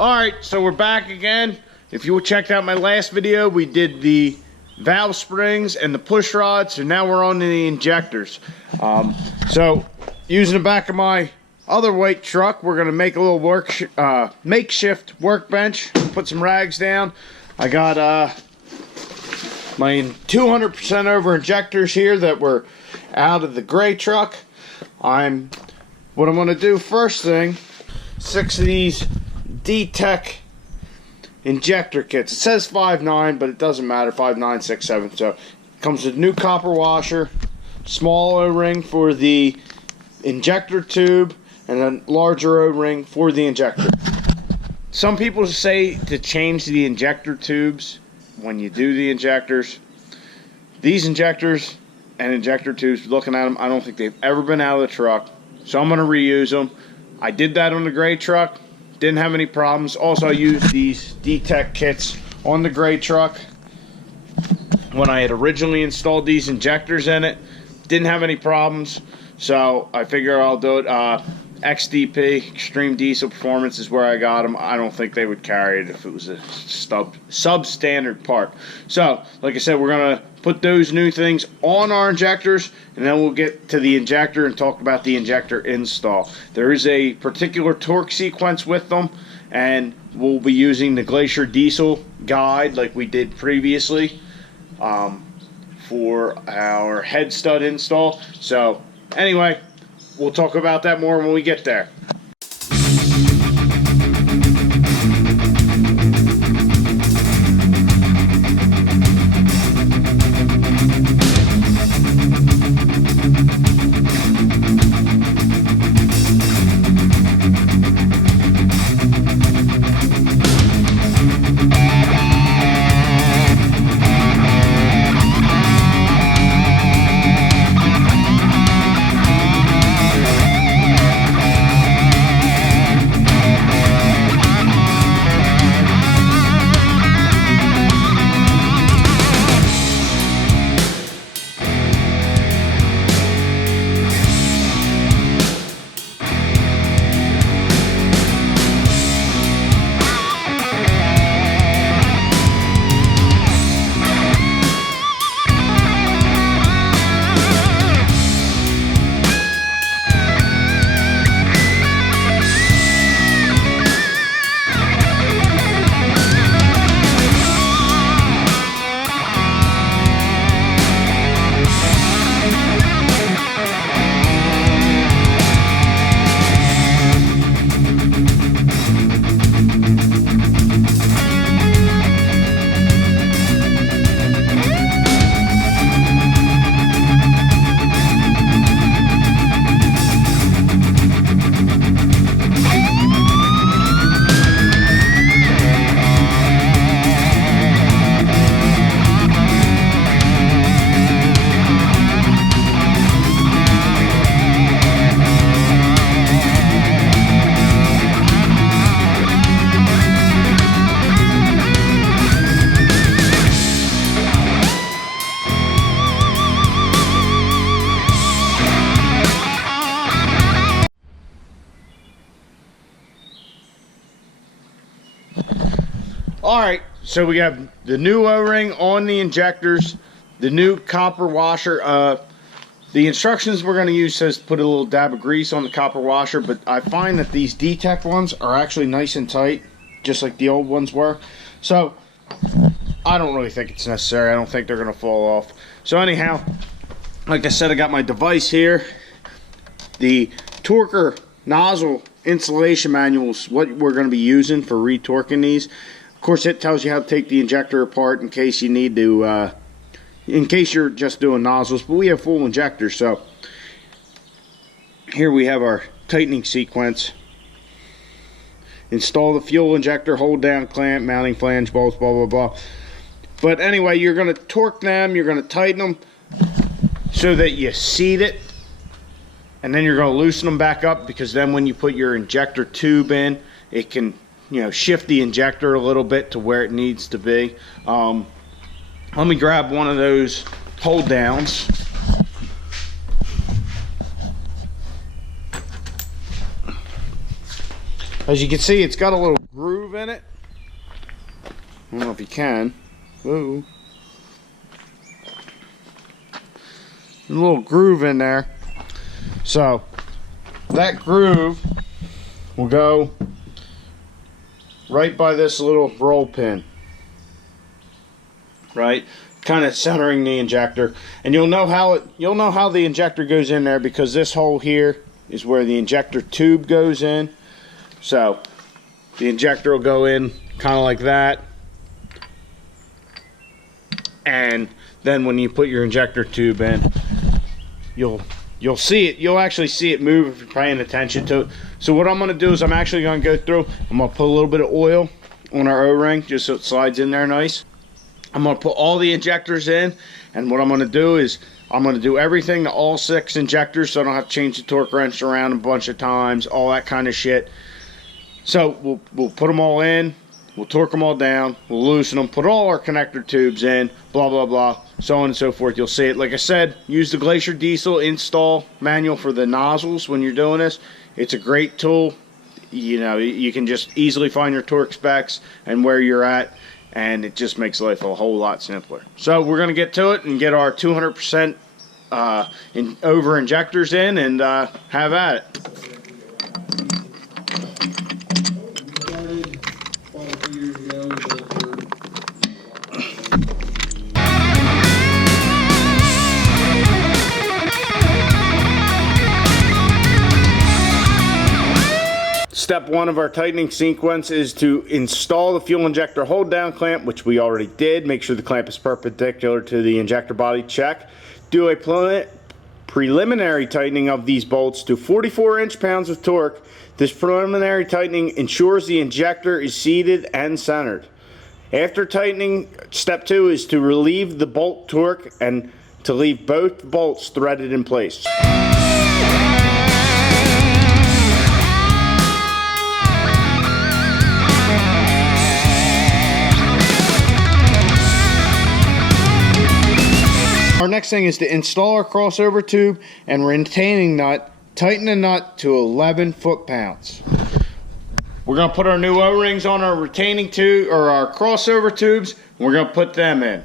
Alright, so we're back again. If you checked out my last video, we did the valve springs and the push rods, so now we're on to the injectors. So using the back of my other white truck, we're going to make a little makeshift workbench, put some rags down. I got my 200% over injectors here that were out of the gray truck. What I'm going to do first thing, 6 of these D-Tech injector kits. It says 5.9, but it doesn't matter, 5.9, 6.7. So it comes with a new copper washer, small O-ring for the injector tube, and a larger O-ring for the injector. Some people say to change the injector tubes when you do the injectors. These injectors and injector tubes, looking at them, I don't think they've ever been out of the truck. So I'm going to reuse them. I did that on the gray truck. Didn't have any problems. Also, I used these D-Tech kits on the gray truck when I had originally installed these injectors in it. Didn't have any problems. So I figure I'll do it. XDP, Extreme Diesel Performance, is where I got them. I don't think they would carry it if it was a substandard part. So, like I said, we're going to put those new things on our injectors, and then we'll get to the injector and talk about the injector install. There is a particular torque sequence with them, and we'll be using the Glacier Diesel guide like we did previously for our head stud install. So, anyway, we'll talk about that more when we get there. Alright, so we have the new O-ring on the injectors, the new copper washer. The instructions we're going to use says put a little dab of grease on the copper washer, but I find that these D-Tech ones are actually nice and tight, just like the old ones were. So, I don't really think it's necessary. I don't think they're going to fall off. So anyhow, like I said, I got my device here. The Torquer nozzle installation manual is what we're going to be using for retorquing these. Of course, it tells you how to take the injector apart in case you need to, in case you're just doing nozzles, but we have full injectors. So here we have our tightening sequence. Install the fuel injector, hold down clamp, mounting flange bolts, blah blah blah. But anyway, you're going to torque them, you're going to tighten them so that you seat it, and then you're going to loosen them back up, because then when you put your injector tube in, it can, you know, shift the injector a little bit to where it needs to be. Let me grab one of those hold downs. As you can see, it's got a little groove in it. I don't know if you can. Whoa. A little groove in there. So that groove will go right by this little roll pin. Right? Kind of centering the injector. And you'll know how the injector goes in there, because this hole here is where the injector tube goes in. So the injector will go in kind of like that. And then when you put your injector tube in, you'll see it. You'll actually see it move if you're paying attention to it. So what I'm going to do is I'm actually going to go through. I'm going to put a little bit of oil on our O-ring just so it slides in there nice. I'm going to put all the injectors in, and what I'm going to do is I'm going to do everything to all 6 injectors, so I don't have to change the torque wrench around a bunch of times, all that kind of shit. So we'll put them all in. We'll torque them all down, we'll loosen them, put all our connector tubes in, blah, blah, blah, so on and so forth. You'll see it. Like I said, use the Glacier Diesel install manual for the nozzles when you're doing this. It's a great tool. You know, you can just easily find your torque specs and where you're at, and it just makes life a whole lot simpler. So we're going to get to it and get our 200% over injectors in and have at it. Step 1 of our tightening sequence is to install the fuel injector hold down clamp, which we already did. Make sure the clamp is perpendicular to the injector body. Check. Do a preliminary tightening of these bolts to 44 inch-pounds of torque. This preliminary tightening ensures the injector is seated and centered. After tightening, step 2 is to relieve the bolt torque and to leave both bolts threaded in place. Our next thing is to install our crossover tube and retaining nut. Tighten the nut to 11 foot-pounds. We're going to put our new O-rings on our retaining tube, or our crossover tubes, and we're going to put them in.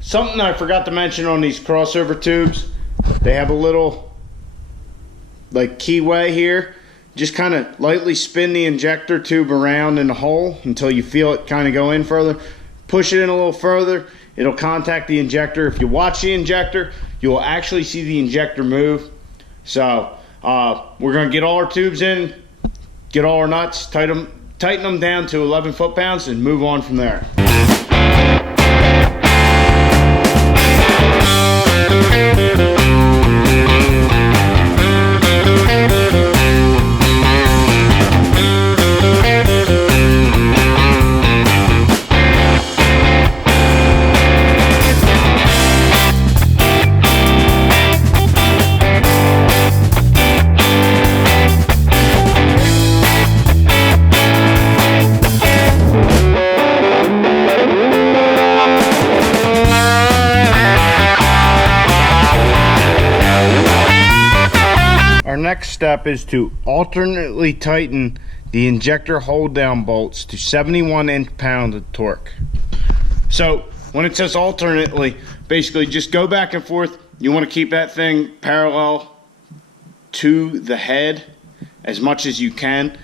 Something I forgot to mention on these crossover tubes, they have a little like keyway here. Just kind of lightly spin the injector tube around in the hole until you feel it kind of go in further. Push it in a little further, it'll contact the injector. If you watch the injector, you'll actually see the injector move. So we're going to get all our tubes in, get all our nuts, tighten them down to 11 foot-pounds, and move on from there. Next step is to alternately tighten the injector hold down bolts to 71 inch-pounds of torque. So when it says alternately, basically just go back and forth. You want to keep that thing parallel to the head as much as you can.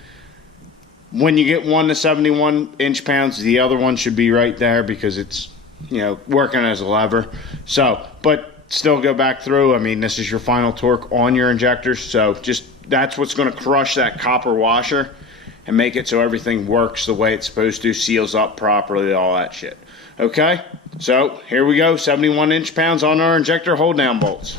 When you get one to 71 inch-pounds, the other one should be right there because it's, you know, working as a lever. So, but still go back through. I mean, this is your final torque on your injectors, so just that's what's going to crush that copper washer and make it so everything works the way it's supposed to, seals up properly, all that shit. Okay, so here we go, 71 inch-pounds on our injector hold down bolts.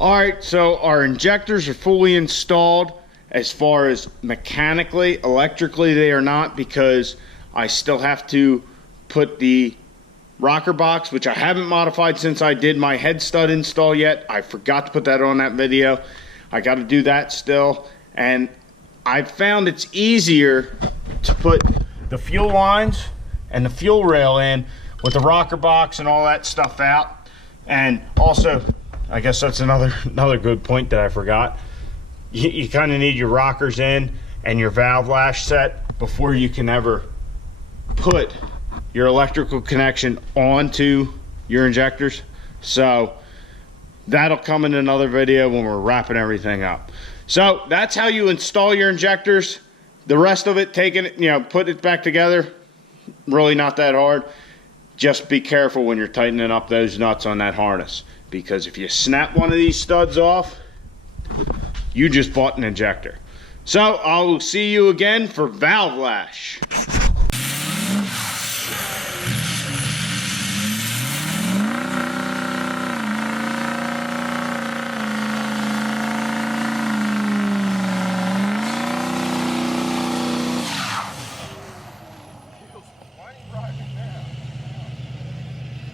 Alright, so our injectors are fully installed. As far as mechanically, electrically they are not, because I still have to put the rocker box, which I haven't modified since I did my head stud install yet. I forgot to put that on that video. I got to do that still. And I found it's easier to put the fuel lines and the fuel rail in with the rocker box and all that stuff out. And also, I guess that's another good point that I forgot. You kind of need your rockers in and your valve lash set before you can ever put your electrical connection onto your injectors. So that'll come in another video when we're wrapping everything up. So that's how you install your injectors. The rest of it, taking it, put it back together, really not that hard. Just be careful when you're tightening up those nuts on that harness, because if you snap one of these studs off, you just bought an injector. So I'll see you again for valve lash.